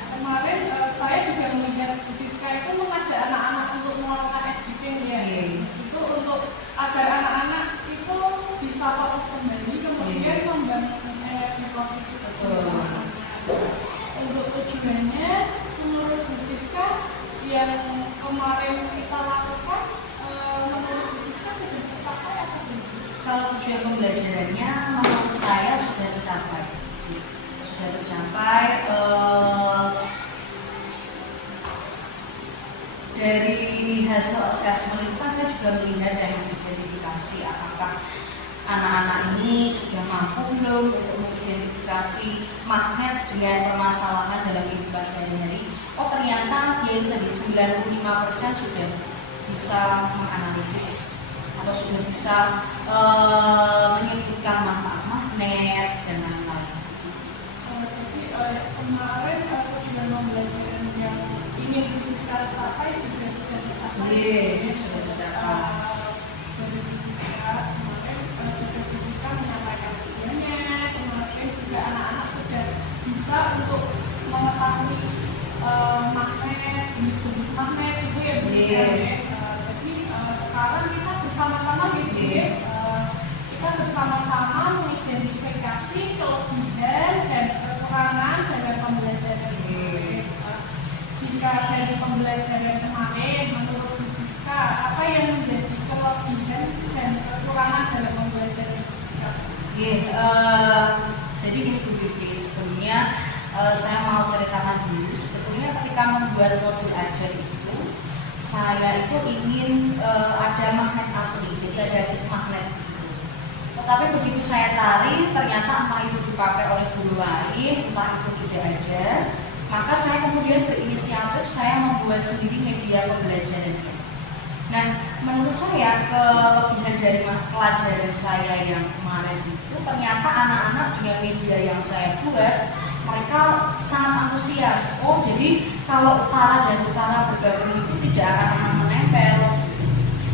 Kemarin saya juga melihat Bu Siska itu mengajak anak-anak untuk melakukan SDP ya. Itu untuk agar anak-anak itu bisa fokus kembali, kemudian membangun energi positif. Untuk tujuannya menurut Bu Siska yang kemarin kita lakukan, menurut Bu Siska sudah tercapai atau belum? Kalau tujuan pembelajarannya menurut saya sudah tercapai. Dari hasil assessment itu kan saya juga melihat dan mengidentifikasi apakah anak-anak ini sudah mampu belum untuk mengidentifikasi magnet dengan permasalahan dalam kehidupan sehari-hari. Oh ternyata yaitu tadi 95% sudah bisa menganalisis atau sudah bisa menyebutkan manfaat magnet dan lain-lain. Jadi kemarin tujuan pembelajaran yang ingin Bu Siska capai juga sudah tercapai. Sudah tercapai. mengetahui magnet, jenis-jenis magnet itu ya Bu Siska ya. Jadi sekarang kita bersama-sama gitu ya. Kita bersama-sama mengidentifikasi kelebihan dan kekurangan dalam pembelajaran ini. Jika dari pembelajaran kemarin menurut Bu Siska, apa yang menjadi kelebihan dan kekurangan dalam pembelajaran Bu Siska? Jadi ini Bu Vivi, sebelumnya saya mau ceritakan dulu. Sebetulnya ketika membuat modul ajar itu, saya itu ingin ada magnet asli, jadi ada magnet gitu. Tetapi begitu saya cari, ternyata entah itu dipakai oleh guru lain, entah itu tidak ada. Maka saya kemudian berinisiatif, saya membuat sendiri media pembelajarannya. Nah, menurut saya kelebihan dari pelajaran saya yang kemarin itu, ternyata anak-anak dengan media yang saya buat, mereka sangat antusias. Oh, jadi kalau utara dan utara bergabung itu tidak akan menempel.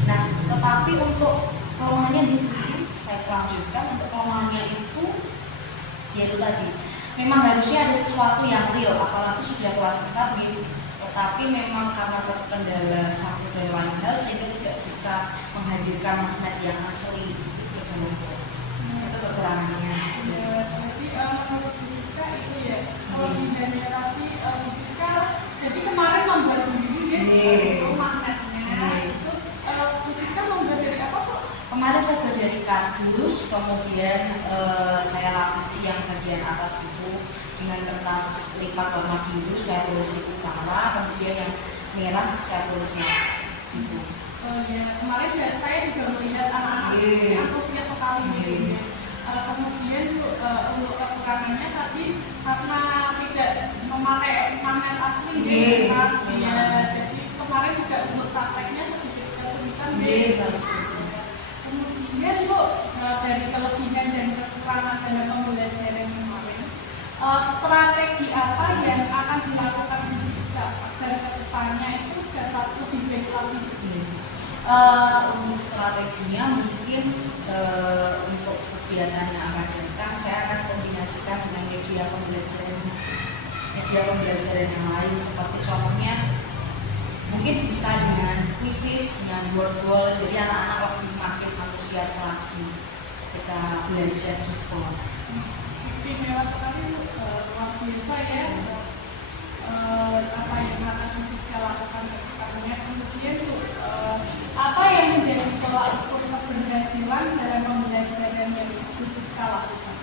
Nah, tetapi untuk kelemahannya jadi, saya lanjutkan untuk kelemahannya itu, yaitu tadi, memang harusnya ada sesuatu yang real, apalagi sudah kelas 4 gitu. Tetapi memang karena terkendala satu dan lain hal sehingga tidak bisa menghadirkan magnet yang asli itu dalam kelas. Itu kekurangannya. Jadi menurut Bu Siska itu ya, kelebihannya tadi Bu Siska, jadi kemarin membuat sendiri ya untuk magnetnya. Itu Bu Siska membuat dari apa tuh? Kemarin saya buat dari kardus, kemudian saya lapisi yang bagian atas itu dengan kertas lipat warna biru, saya tulis utara, kemudian yang merah saya tulis gitu. Ya, kemarin saya juga melihat anak-anak antusias sekali gitu ya. Kemudian untuk kekurangannya tadi karena tidak memakai magnet asli gitu kan. Ya, jadi kemarin juga untuk prakteknya sedikit kesulitan gitu. Kemudian Bu, dari kelebihan dan kekurangan dalam pembelajaran kemarin, strategi apa yang akan dilakukan Bu Siska agar kedepannya itu dapat lebih baik lagi? Untuk strateginya mungkin untuk kegiatan yang akan datang saya akan kombinasikan dengan media pembelajaran yang lain, seperti contohnya mungkin bisa dengan kuisis, dengan wall, jadi anak-anak lebih makin antusias lagi ketika belajar di sekolah. Istimewa sekali, luar biasa ya. Apa yang akan Bu Siska lakukan ke depannya? Kemudian apa yang menjadi tolak ukur keberhasilan dalam pembelajaran yang Bu Siska lakukan?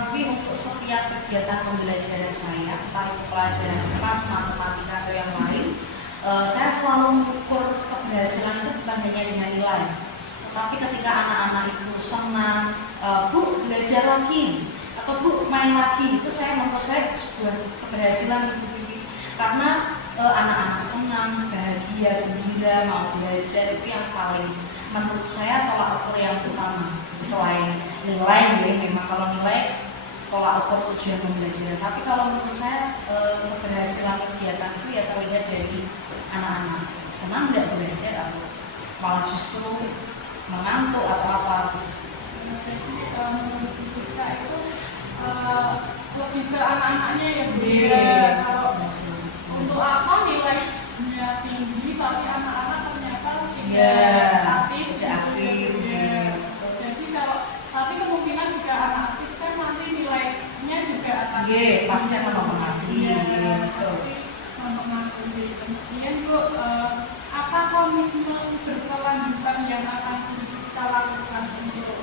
Mungkin untuk setiap kegiatan pembelajaran saya, entah itu pelajaran kelas, matematika atau yang lain, saya selalu mengukur keberhasilan itu bukan hanya dengan nilai, tetapi ketika anak-anak itu senang, Bu belajar lagi, atau Bu main lagi, itu saya menurut saya sebuah keberhasilan itu, karena anak-anak senang, bahagia, gembira, mau belajar, itu yang paling menurut saya tolak ukur yang utama. Selain nilai, memang kalau nilai tolak ukur tujuan pembelajaran, tapi kalau menurut saya keberhasilan kegiatan itu ya terlihat dari anak-anak senang tidak belajar atau malah justru mengantuk atau apa. Jadi menurut Bu Siska itu lebih ke anak-anaknya yang kalau untuk apa nilainya tinggi tapi anak-anak ternyata tidak aktif. Jadi kalau tapi kemungkinan jika anak aktif kan nanti nilainya juga akan pasti akan mempengaruhi. Kemudian Bu, apa komitmen berkelanjutan yang akan Bu Siska lakukan untuk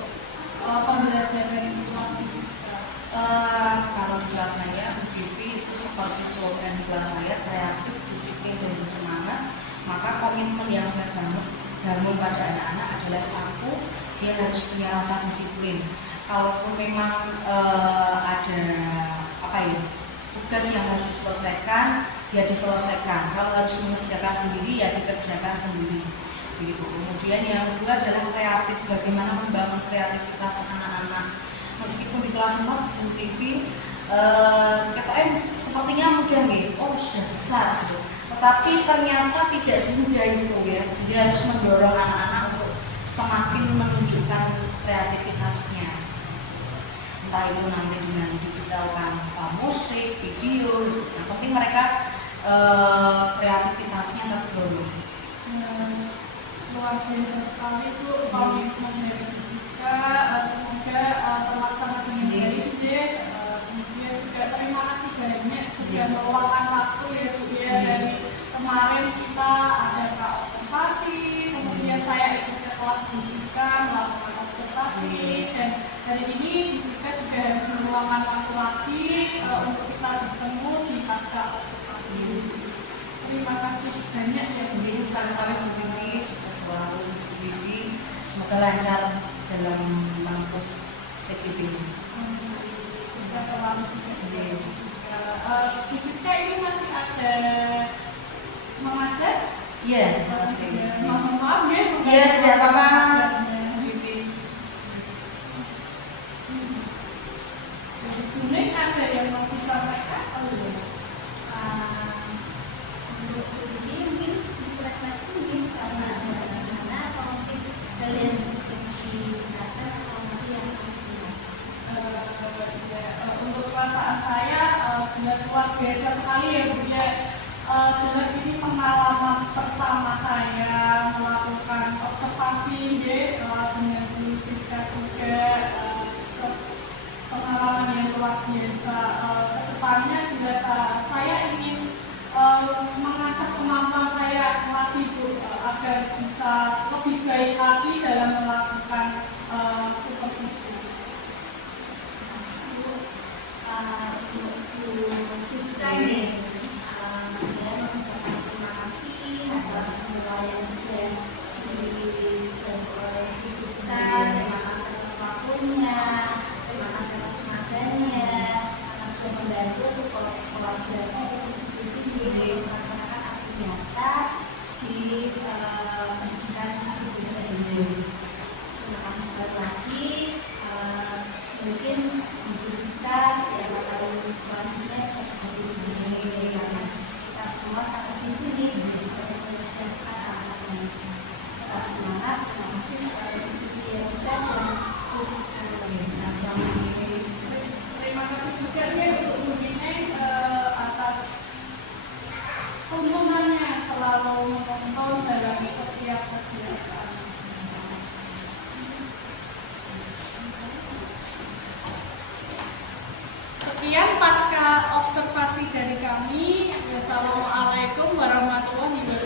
pembelajaran di kelas Bu Siska? Kalau di kelas saya, Bu Vivi, itu seperti slogan di kelas saya, kreatif, disiplin, dan bersemangat. Maka komitmen yang saya bangun pada anak-anak adalah satu, dia harus punya rasa disiplin. Kalaupun memang ada tugas yang harus diselesaikan, ya diselesaikan. Kalau harus mengerjakan sendiri, ya dikerjakan sendiri. Begitu. Kemudian yang kedua adalah kreatif, bagaimana membangun kreativitas anak-anak. Meskipun di kelas 4 Bu Vivi KTM sepertinya mudah nih, sudah besar gitu. Tetapi ternyata tidak semudah itu ya. Jadi harus mendorong anak-anak untuk semakin menunjukkan kreativitasnya. Entah itu nanti dengan disediakan musik, video, mereka kreativitasnya terdorong. Luar biasa sekali itu komitmen dari Bu Siska, semoga terlaksana dengan baik. Kemudian juga terima kasih banyak sudah meluangkan waktu ya Bu ya. Dari kemarin kita ada observasi, kemudian saya ikut ke kelas Bu Siska melakukan observasi, dan hari ini Bu Siska juga harus meluangkan waktu lagi untuk kita bertemu di pasca observasi. Terima kasih banyak ya. Jadi sama-sama Bu Vivi, sukses selalu Bu Vivi, semoga lancar dalam menempuh CGP ini. Sukses selalu juga Bu Siska. Bu Siska ini masih ada mengajar? Iya, masih. Mohon maaf ya. Iya, tidak apa-apa. Vivi. Dari sini ada yang mau disampaikan? Untuk ini mungkin sedikit refleksi mungkin karena bagaimana atau mungkin kalian sudah digunakan atau mungkin yang Untuk perasaan saya jelas luar biasa sekali ya Bu ya. Jelas ini pengalaman pertama saya melakukan observasi dengan Bu Siska juga, pengalaman yang luar biasa. Kedepannya jelas saya ingin mengasah kemampuan saya lagi Bu, agar bisa lebih baik lagi dalam melakukan supervisi. Bu Siska ini saya mengucapkan terima kasih atas semua yang sudah dibantu oleh Bu Siska. Terima kasih atas waktunya, terima kasih atas tenaganya, karena sudah membantu kolaborasi dengan Bu Vivi melaksanakan aksi nyata di pendidikan ibu. Terima kasih sekali lagi. Mungkin Bu Siska di tahun selanjutnya bisa hadir di sini karena kita semua satu visi nih menjadi proses anak-anak bangsa. Tetap semangat. Terima kasih kepada Bu Vivi dan Bu Siska. Terima kasih juga ya untuk Bu Neneng atas kunjungannya selalu menonton dalam setiap kegiatan. Sekian pasca observasi dari kami. Wassalamualaikum warahmatullahi wabarakatuh.